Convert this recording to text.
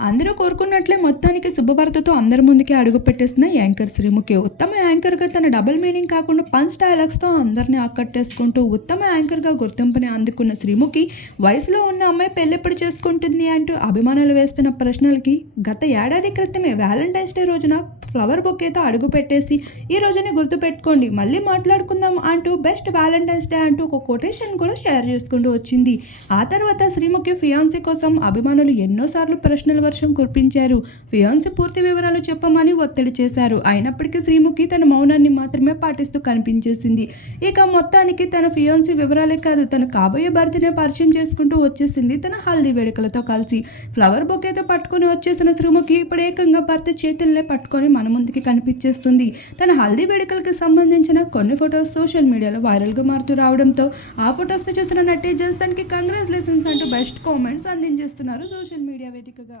అందరూ కోరుకున్నట్లే మొత్తానికి శుభవార్తతో అందరి ముందుకే అడుగుపెట్టేసిన యాంకర్ శ్రీముఖి. ఉత్తమ యాంకర్గా తన డబుల్ మీనింగ్ కాకుండా పంచ్ డైలాగ్స్తో అందరినీ ఆకట్టేసుకుంటూ ఉత్తమ యాంకర్గా గుర్తింపుని అందుకున్న శ్రీముఖి వయసులో ఉన్న అమ్మాయి పెళ్ళెప్పుడు చేసుకుంటుంది అంటూ అభిమానులు వేస్తున్న ప్రశ్నలకి గత ఏడాది క్రితమే వ్యాలంటైన్స్ డే రోజున ఫ్లవర్ బొకేతో అడుగు పెట్టేసి ఈ రోజుని గుర్తుపెట్టుకోండి మళ్ళీ మాట్లాడుకుందాం అంటూ బెస్ట్ వ్యాలంటైన్స్ డే అంటూ ఒక కొటేషన్ కూడా షేర్ చేసుకుంటూ వచ్చింది. ఆ తర్వాత శ్రీముఖి ఫియాన్సీ కోసం అభిమానులు ఎన్నోసార్లు ప్రశ్నల వర్షం కురిపించారు. ఫియాన్సీ పూర్తి వివరాలు చెప్పమని ఒత్తిడి చేశారు. అయినప్పటికీ శ్రీముఖి తన మౌనాన్ని మాత్రమే పాటిస్తూ కనిపించేసింది. ఇక మొత్తానికి తన ఫియాన్సీ వివరాలే కాదు తన కాబోయే భర్తనే పరిచయం చేసుకుంటూ వచ్చేసింది తన హల్దీ వేడుకలతో కలిసి. ఫ్లవర్ బొకేతో పట్టుకొని వచ్చేసిన శ్రీముఖి ఇప్పుడు ఏకంగా భర్త చేతుల్నే పట్టుకొని మన ముందుకి కనిపించేస్తుంది. తన హల్దీ వేడుకలకు సంబంధించిన కొన్ని ఫొటోస్ సోషల్ మీడియాలో వైరల్గా మారుతూ రావడంతో ఆ ఫొటోస్తో చూస్తున్న నటీజన్స్ తనకి కంగ్రాచులేషన్స్ అంటూ బెస్ట్ కామెంట్స్ అందించేస్తున్నారు సోషల్ మీడియా వేదికగా.